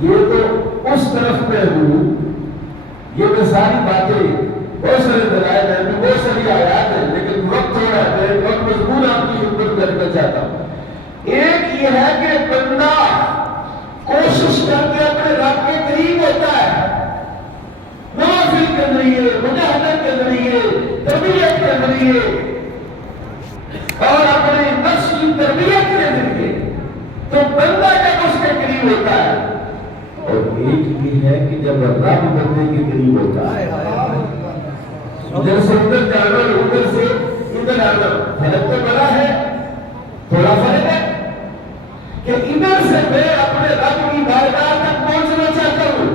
یہ تو اس طرف میں ہوں، یہ میں ساری باتیں بہت سارے دلائل ہیں، بہت ساری آیات ہیں، لیکن وقت تھوڑا ہے، وقت مضمون آپ کی خدمت کرنا چاہتا ہوں۔ ایک یہ ہے کہ بندہ کوشش کر کے اپنے رب کے قریب ہوتا ہے، نوافل کے ذریعے، مجاہدت کے ذریعے، تربیت کے ذریعے اور اپنے نفس کی تربیت کے ذریعے، تو بندہ جب اس کے قریب ہوتا ہے، اور ایک یہ ہے کہ جب رب بندے کے قریب ہوتا ہے، ادھر سے ادھر جانا اور ادھر سے ادھر آنا، فرق تو بڑا ہے، تھوڑا فرق ہے کہ ادھر سے میں اپنے رب کی بارگاہ تک پہنچنا چاہتا ہوں،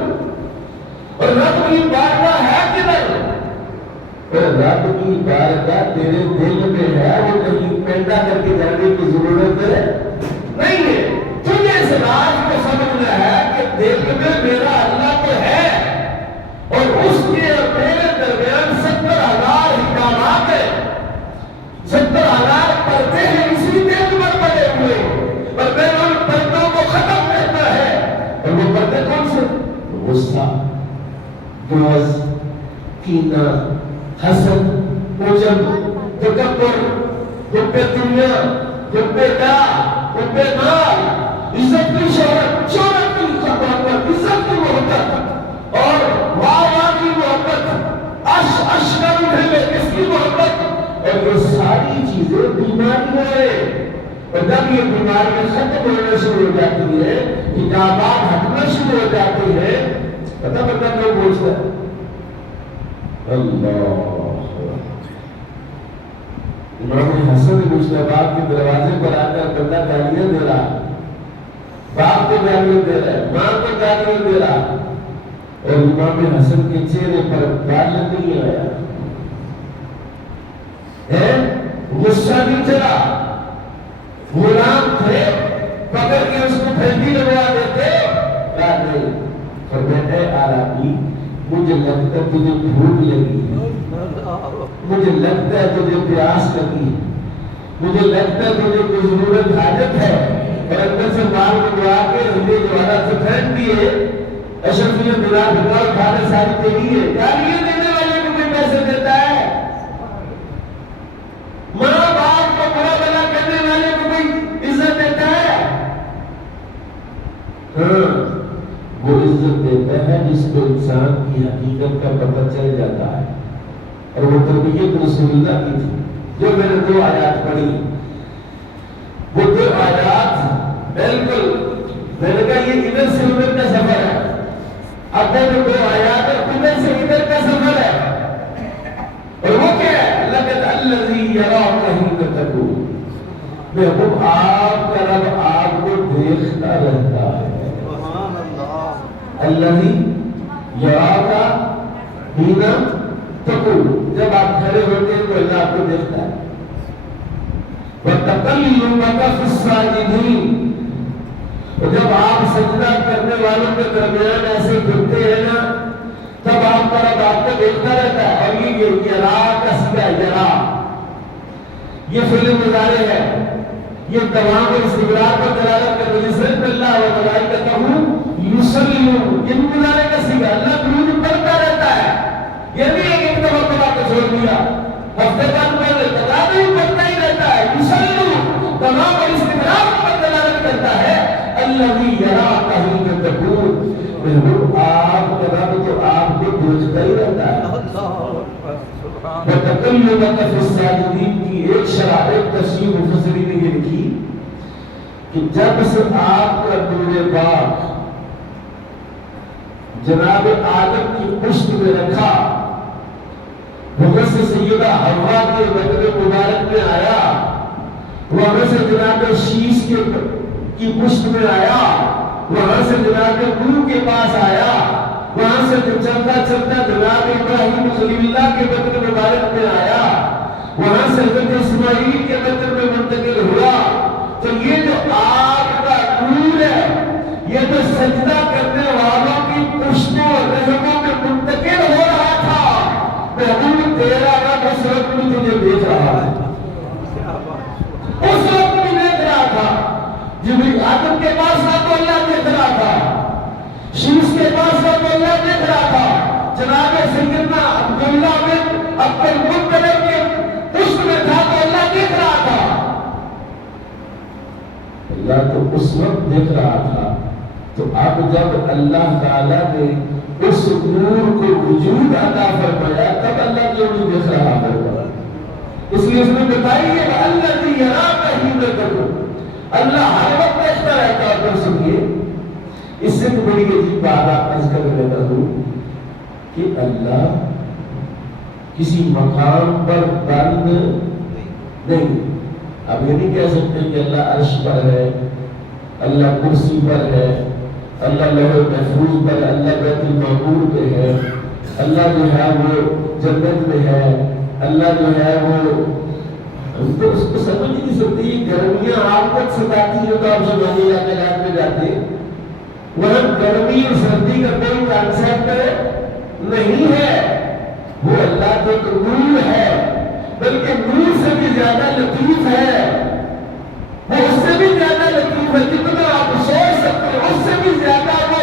اور رب کی بارگاہ ہے کدھر؟ اور رب کی بارگاہ تیرے دل میں ہے، وہ کہیں پیدا کر کے جانے کی ضرورت نہیں ہے۔ تجھے اس راز کو سمجھنا ہے کہ دل میں میرا اللہ تو ہے، اور اس کے اور میرے درمیان 70,000 حکامات ہیں، 70,000 پردے ہیں اسی دل میں پڑے ہوئے، اور میں ان پردوں کو ختم کرنا ہے۔ اور وہ پردے کون سے؟ غصہ، غضب، کینہ، حسد، عجب، تکبر، حب دنیا، حب جاہ، حب مال، عزت کی شہرت، شہرت کی محبت، عزت کی محبت، اور واہ کی محبت، عش کا مٹھے کس کی محبت، اور یہ ساری چیزیں بیماریاں ہیں۔ اور جب یہ بیماریاں ختم ہونا شروع ہو جاتی ہے، حجابات ہٹنا شروع ہو جاتی ہے، پتہ کیوں پوچھتا ہے؟ اللہ امام حسن بن باپ کے دروازے پر آ کر بندہ گالیاں دے رہا، باپ کو گالیاں دے رہا ہے، ماں کو گالیاں دے رہا، اور امام حسن کے چہرے پر بال نہیں آیا ہے، غصہ نہیں چلا، غلام تھے پکڑ کے اس کو پھینٹی لگوا دیتے، کہا نہیں، فرمایا اے عربی مجھے لگتا ہے تجھے بھوک لگی ہے، مجھے لگتا ہے تجھے پیاس لگی ہے، مجھے لگتا ہے تجھے کوئی ضرورت حاجت ہے، اور اندر سے مال منگوا کے ہندی جوارا سے پھینک دیے، اشرفی بلا بھگوان کھانے ساری تیری ہے۔ گالیاں دینے والے کو کوئی پیسے دیتا ہے؟ ماں باپ کو برا بلا کرنے والے کو کوئی عزت دیتا ہے؟ ہاں، وہ عزت دیتا ہے جس کو انسان کی حقیقت کا پتہ چل جاتا ہے، اور وہ تربیت رسول اللہ کی تھی۔ جو میں نے 2 آیات پڑھی، وہ 2 آیات بالکل میں نے کہا یہ ادھر سے ادھر کا سفر ہے، اب میں 2 آیات ادھر سے ادھر کا سفر ہے، اور وہ کیا ہے؟ لقد الذی یراک حین تقوم، محبوب آپ کا رب آپ کو دیکھتا رہتا ہے۔ الذی یراک حین تقوم، جب آپ کھڑے ہوتے ہیں تو اللہ آپ کو دیکھتا ہے۔ وَتَقَلُّبَكَ فِي السَّاجِدِينَ، اور جب آپ سجدہ کرنے والوں کے درمیان ایسے گھرتے ہیں نا، تب آپ کا رب آپ کو دیکھتا رہتا ہے۔ اور یہ یرا کا صیغہ یرا، یہ فعل مضارع ہے، یہ تمام استقرار پر دلالت کرتا ہے، جس میں اللہ و ملائکتہ یصلون، یہ مضارع کا صیغہ، اللہ درود پڑھتا رہتا ہے۔ یہ بھی ایک دفعہ کو چھوڑ دیا، ہفتے بعد پہلے تدا نہیں پڑھتا ہی رہتا ہے، یصلون تمام استقرار پر دلالت کرتا ہے۔ الذی یراک حین تقوم، محبوب آپ کا رب تو آپ کو دیکھتا ہی رہتا ہے۔ وَتَقَلُّبَكَ فِي السَّاجِدِينَ کی ایک شرح، ایک تفسیر مفسرین نے یہ لکھی کہ جب سے آپ کا نور پاک جناب آدم کی پشت میں رکھا، وہاں سے سیدہ حوا کے بدن مبارک میں آیا، وہاں سے جناب شیش کی پشت میں آیا، وہاں سے جناب نوح کے پاس آیا، وہاں سے چلتا چلتا جناب ابراہیم خلیل اللہ کے بدن مبارک میں آیا، وہاں سے حضرت اسماعیل کے بدن میں منتقل ہوا۔ تو یہ جو آپ کا نور ہے، یہ تو سجدہ کرنے والوں کی پشتوں اور رحموں میں منتقل ہو رہا تھا۔ محبوب تیرا رب اس وقت بھی تجھے دیکھ رہا ہے، اس وقت بھی دیکھ رہا تھا۔ جبریل آدم کے پاس نہ تو اللہ دیکھ رہا تھا، اپنے مطلب کے اس میں تھا تو اللہ دیکھ رہا تھا، اللہ تو اس وقت دیکھ رہا تھا۔ تو اب جب اللہ تعالیٰ نے اس نور کو وجود عطا فرمایا تب اللہ کیوں نہیں دیکھ رہا ہوگا؟ اس لیے اس نے بتائی ہے کہ اللہ کی یراک حین تقوم، اللہ ہر وقت دیکھتا رہتا ہے۔ اور سنیے اس سے بڑی عجیب بات آپ عرض کر لیتا ہوں کہ اللہ کسی مقام پر بند نہیں۔ اب یہ نہیں کہہ سکتے کہ اللہ عرش پر ہے، اللہ کرسی پر ہے، اللہ لوح محفوظ پر، اللہ بیت المعمور پہ ہے، اللہ جو ہے وہ جنت میں ہے، اللہ جو ہے وہ ہم تو اس کو سمجھ نہیں سکتے۔ یہ گرمیاں آپ تک ستاتی جو تو آپ زمانے جاتے رات میں جاتے، وہاں گرمی اور سردی کا کوئی کانسیپٹ نہیں ہے۔ وہ اللہ تو نور ہے، بلکہ نور سے بھی زیادہ لطیف ہے، وہ اس سے بھی زیادہ لطیف ہے جتنا آپ سوچ سکتے ہیں، اس سے بھی زیادہ وہ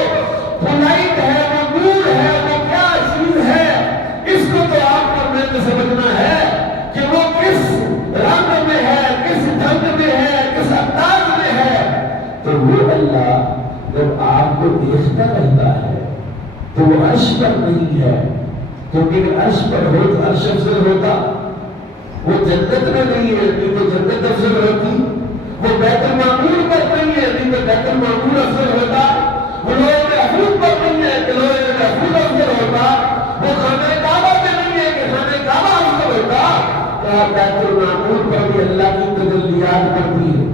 فلائٹ ہے، وہ نور ہے، وہ کیا چیز ہے۔ اس کو تو آپ کو میں نے سمجھنا ہے کہ وہ کس رنگ میں ہے، کس ڈھنگ میں ہے، کس انداز میں ہے۔ تو وہ اللہ جب آپ کو دیکھتا رہتا ہے تو وہ عرش پر نہیں ہے، کیونکہ عرش پر ہو تو عرش افضل ہوتا، وہ جنت میں نہیں ہے نہیں تو جنت افضل ہوتی، وہ بیت المعمور پر نہیں ہے نہیں تو بیت المعمور افضل ہوتا، وہ لوح محفوظ پر نہیں ہے کہ لوح محفوظ افضل ہوتا، وہ خانہ کعبہ میں نہیں ہے کہ خانہ کعبہ افضل ہوتا۔ کیا بیت المعمور پر بھی اللہ کی تجلیات پڑتی ہے،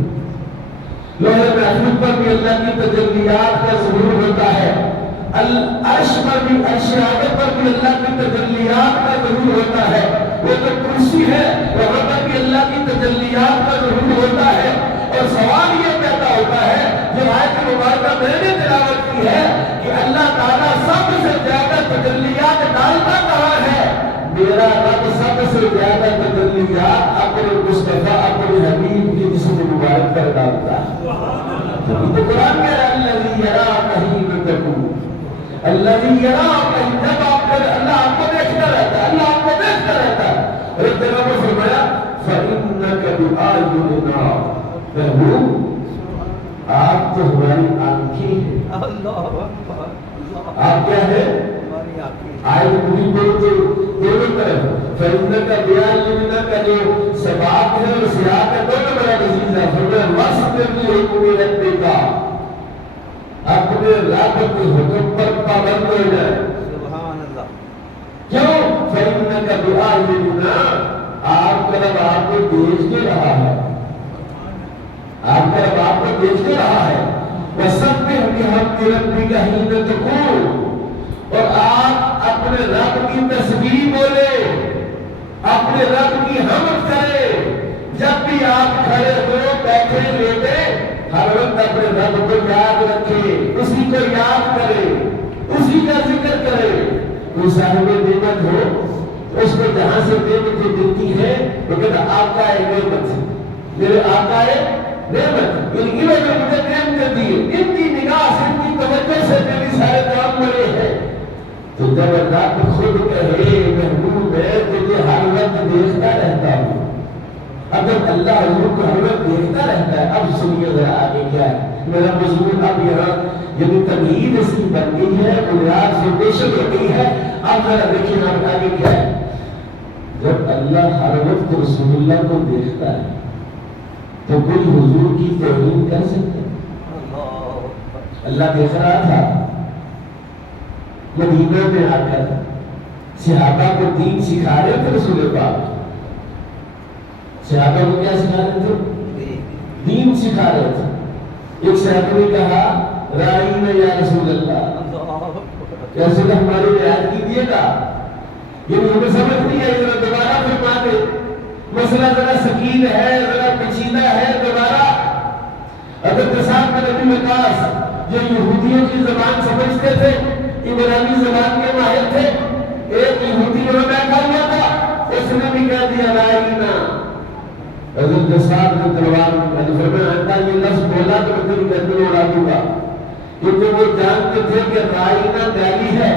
لوح محفوظ پر بھی اللہ کی تجلیات کا ظہور ہوتا ہے، عرش پر بھی، عرش اعظم پر بھی اللہ کی تجلیات کا ظہور ہوتا ہے، وہ جو کرسی ہے وہاں پر بھی اللہ کی تجلیات کا ظہور ہوتا ہے۔ اور سوال یہ پیدا ہوتا ہے جو آیت مبارکہ میں نے تلاوت کی ہے کہ اللہ تعالیٰ سب سے زیادہ تجلیات ڈالتا کہاں ہے؟ میرا رب سب سے زیادہ تجلیات اپنے مصطفیٰ اپنے حبیب کی جسم مبارک پر ڈالتا ہے۔ تو قرآن کہہ رہا ہے الذی یراک حین تقوم، الذی یراک، جب آپ کو اللہ آپ کو دیکھتا رہتا ہے، اللہ آپ کو دیکھتا رہتا ہے۔ اور ایک جگہ پر فرمایا فَإِنَّكَ بِآیُنِنَا، محبوب آپ تو ہماری آنکھیں ہیں۔ آپ کیا ہے؟ آیت پوری بولو تو دونوں طرف فَإِنَّكَ بِآیُنِنَا کا جو سباق ہے اور سیاق ہے دونوں بڑا عزیز ہے۔ فرمایا وَاسْتَقِمْ لِحُکْمِ رَبِّكَ، اپنے رب کے حکم پر پابند ہو جائے۔ سبحان اللہ۔ کیوں؟ فَإِنَّكَ بِآیُنِنَا، آپ کا رب آپ کو دیکھ کے رہا ہے، آپ کا رب آپ کو دیکھ کے رہا ہے۔ وَسَبِّحْ بِحَمْدِ رَبِّكَ حِینَ تَقُومُ، اور آپ اپنے رب کی تسبیح بولے، اپنے رب کی حمد کرے، جب بھی آپ کھڑے ہو، بیٹھے، لیٹے، ہر وقت اپنے رب کو یاد رکھے، اسی کو یاد کرے، اسی کا ذکر کرے۔ کوئی صاحب نعمت ہو تو اس کو جہاں سے نعمت ملتی ہے وہ کہتا آقا نعمت، میرے آقا نعمت، انہوں نے مجھے نعمت دی ہے، ان کی نگاہ سے، ان کی توجہ سے میری سارے کام ملے ہیں۔ تو جب اللہ خود کہے محبوب ہے تجھے ہر وقت دیکھتا رہتا ہوں، اگر اللہ حضور کو ہر وقت دیکھتا رہتا ہے، اب سنیے ذرا آگے کیا ہے میرا مضمون۔ اب یہاں یعنی تمہید اس کی بن گئی ہے، بنیاد فاؤنڈیشن ہو گئی ہے۔ اب ذرا دیکھیں اب آگے کیا ہے۔ جب اللہ ہر وقت رسول اللہ کو دیکھتا ہے تو کوئی حضور کی توہین کر سکتا ہے؟ اللہ دیکھ رہا تھا مدینہ میں آ کر، صحابہ کو دین سکھا رہے تھے رسول پاک، صحابہ کو کیا سکھا رہے تھے؟ دین سکھا رہے تھے۔ ایک صحابہ نے کہا رائینا یا رسول اللہ، یا رسول اللہ ہماری رعایت کیجیے گا، یہ ہمیں سمجھ نہیں ہے، ذرا دوبارہ فرما دے، مسئلہ ذرا سکین ہے، ذرا پیچیدہ ہے، دوبارہ۔ حضرت سعد بن ابی وقاص جو یہودیوں کی زبان سمجھتے تھے، عبرانی زبان کے ماہر تھے، ایک یہودی جو بیٹھا ہوا تھا اس نے بھی کہہ دیا رائینا۔ حضرت سعد نے تلوار میں فرمایا یہ لفظ بولا تو میں تیری گردن اڑا دوں گا، کیونکہ وہ جانتے تھے کہ رائینا دہلی ہے،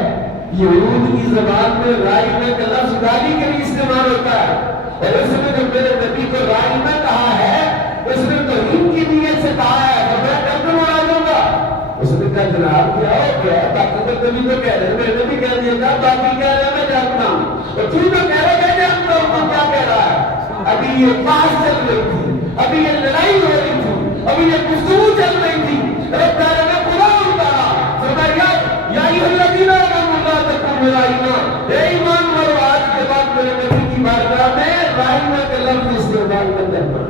یہود کی زبان میں رائنا کا لفظ گالی کے لیے استعمال ہوتا ہے، اور اس میں جو میرے نبی کو رائنا کہا ہے اس نے توہین کی نیت سے کہا ہے تو میں گردن اڑا دوں گا۔ اس نے کہا جناب کیا ہو گیا؟ باقی تو نبی تو کہہ رہے ہیں، میں نے بھی کہہ دیا تھا، باقی کہہ رہے ہیں میں جانتا ہوں، اور تو تو کہہ رہا ہے میں جانتا ہوں تو کیا کہہ رہا ہے؟ ابھی یہ بحث چل رہی تھی، ابھی یہ لڑائی ہو رہی تھی، ابھی یہ گفتگو چل رہی تھی، رب تعالیٰ نے قرآن اتارا، فرمایا یا ایھا الذین آمنوا لا تکونوا رائنا، اے ایمان والو آج کے بعد میرے نبی کی بارگاہ میں رائنا کا لفظ استعمال مت کرنا۔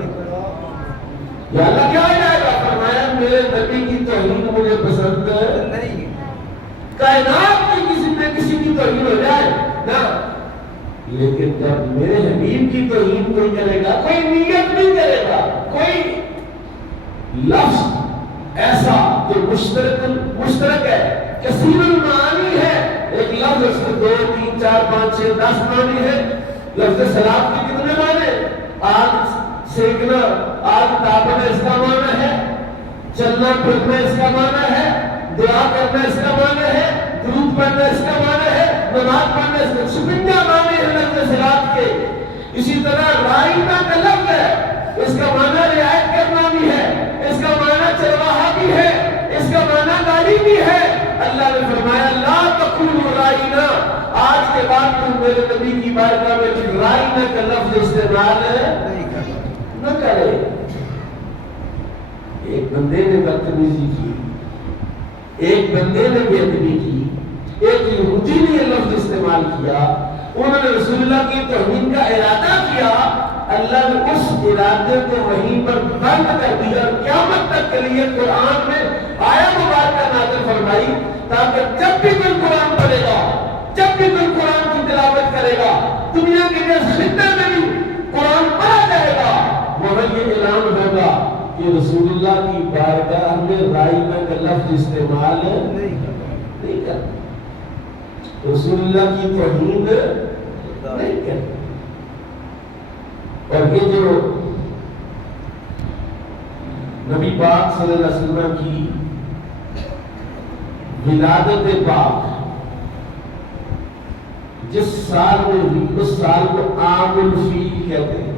یا اللہ کیا جائے گا؟ فرمایا میرے نبی کی توہین مجھے پسند نہیں، کائنات کی کسی میں کسی کی توہین ہو جائے نا، لیکن جب میرے حبیب کی توہین کوئی کرے گا، کوئی نیت نہیں کرے گا، کوئی لفظ ایسا جو مشترک ہے، کثیر المعانی ہے، ایک لفظ اس کے 2 3 4 5 6 10 معنی ہے۔ لفظ سلام کے کتنے معنی؟ آگ سیکنا، آگ تاپنا اس کا معنی ہے، چلنا پھرنا اس کا معنی ہے، دعا کرنا اس کا معنی ہے، درود پڑھنا اس کا معنی ہے، نماز پڑھنا اس کا 56 معنی ہے لفظ سلام کے۔ اسی طرح رائنا کا لفظ ہے، اس کا معنی رعایت کرنا بھی ہے، اس کا معنی چرواہا بھی ہے، اس کا معنی گالی بھی ہے۔ اللہ نے فرمایا لا تکونوا رائنا، آج کے بعد تم میرے نبی کی بارگاہ میں رائنا کا لفظ استعمال نہ کرے۔ ایک بندے نے بدتمیزی کی، ایک بندے نے بے ادبی کی، ایک یہودی نے یہ لفظ استعمال کیا، انہوں نے رسول اللہ کی توہین کا ارادہ کیا، اللہ نے اس ارادے کو وہیں پر بند کر دیا، اور قیامت تک کے لیے قرآن میں آیت مبارکہ نازل فرمائی تاکہ جب بھی کوئی قرآن پڑھے گا، جب بھی کوئی قرآن کی تلاوت کرے گا، دنیا کے جس خطے میں بھی قرآن پڑھا جائے گا، وہاں یہ اعلان ہوگا کہ رسول اللہ کی بارگاہ میں رائنا کا لفظ استعمال نہیں کرنا، رسول اللہ کی توہین نہیں کرنا۔ اور یہ جو نبی پاک صلی اللہ علیہ وسلم کی ولادت پاک جس سال میں ہوئی اس سال کو عام الفیل کہتے ہیں۔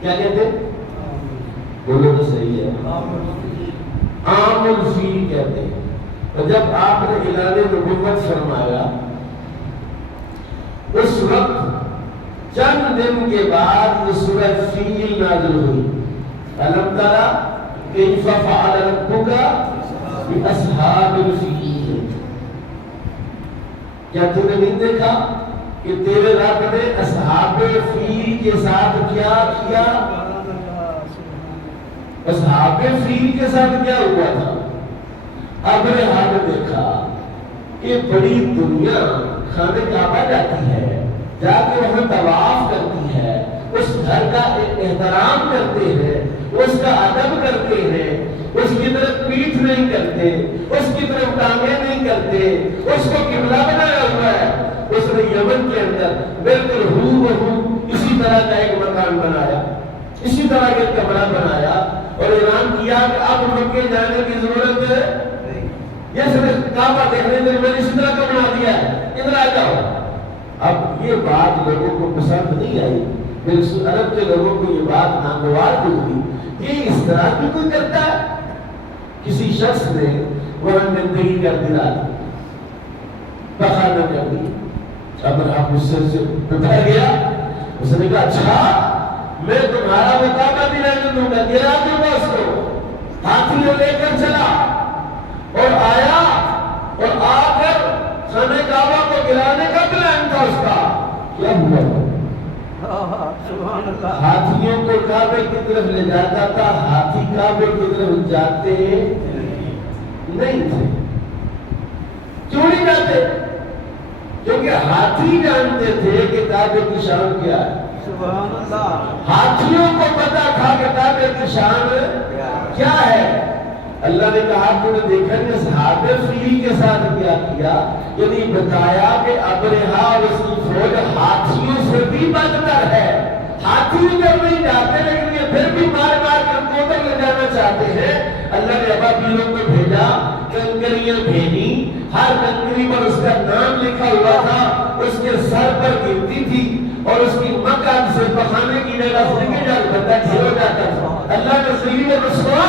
کیا کہتے ہیں؟ بولو تو صحیح ہے، عام الفیل کہتے ہیں۔ اور جب آپ نے اعلان نبوت فرمایا اس وقت چند دن کے بعد یہ سورہ فیل نازل ہوئی، الم تری کیف فعل ربک باصحاب الفیل، کیا تو نے نہیں دیکھا کہ تیرے رب نے اصحاب فیل کے ساتھ کیا کیا؟ اصحاب فیل کے ساتھ کیا ہوا تھا؟ ابرہہ نے دیکھا کہ بڑی دنیا خانہ کعبہ جاتی ہے، جا کے وہاں طواف کرتی ہے، اس گھر کا احترام کرتے ہیں، اس کا ادب کرتے ہیں، اس کی طرف پیٹھ نہیں کرتے، اس کی طرف ٹانگیں نہیں کرتے، اس کو قبلہ بنایا ہوا ہے۔ اس نے یمن کے اندر بالکل ہو بہو اسی طرح کا ایک مکان بنایا، اسی طرح کا کمرہ بنایا، اور اعلان کیا کہ اب مکے جانے کی ضرورت ہے، یہ صرف کعبہ دیکھنے کے لیے میں نے اسی طرح کا بنا دیا ہے، ادھر آ جاؤ۔ اب یہ بات لوگوں کو پسند نہیں آئی، بالکل عرب کے لوگوں کو یہ بات ناگوار ہوئی، یہ اس طرح بھی کوئی کرتا ہے؟ کسی شخص نے وہاں گندگی کر دی، رات پخانہ کر دی، ابرہہ غصے سے اٹھا گیا، اس نے کہا اچھا میں تمہارا مقابلہ بھی نہیں دوں گا، گرا دوں گا اس کو۔ ہاتھیوں لے کر چلا اور آیا، اور آ کر خانہ کعبہ کو گرانے کا پلان تھا اس کا۔ کیا ہوا؟ ہاتھیوں کو کعبے کی طرف لے جاتا تھا، ہاتھی کعبے کی طرف جاتے نہیں تھے۔ کیوں نہیں جاتے؟ کیونکہ ہاتھی جانتے تھے کہ کعبے کی شان کیا ہے۔ سبحان اللہ۔ ہاتھیوں کو پتا تھا کہ کعبے کی شان کیا ہے۔ اللہ نے کہا تو نے دیکھا کہ اصحاب فیل کے ساتھ کیا کیا، یعنی بتایا کہ ابرہہ اور اس کی فوج ہاتھیوں سے بھی بدتر ہے۔ ہاتھی ادھر نہیں جاتے لیکن یہ پھر بھی مار مار کر بوتل لے جانا چاہتے ہیں. اللہ نے ابابیلوں کو بھیجا, کنکریاں بھیجی, ہر کنکری پر اس کا نام لکھا ہوا تھا, اس کے سر پر گرتی تھی اور اس کی مکان سے بہانے کی جگہ سے نکل جاتا تھا, ڈھیر ہو جاتا تھا. اللہ نے ذلیل و رسوا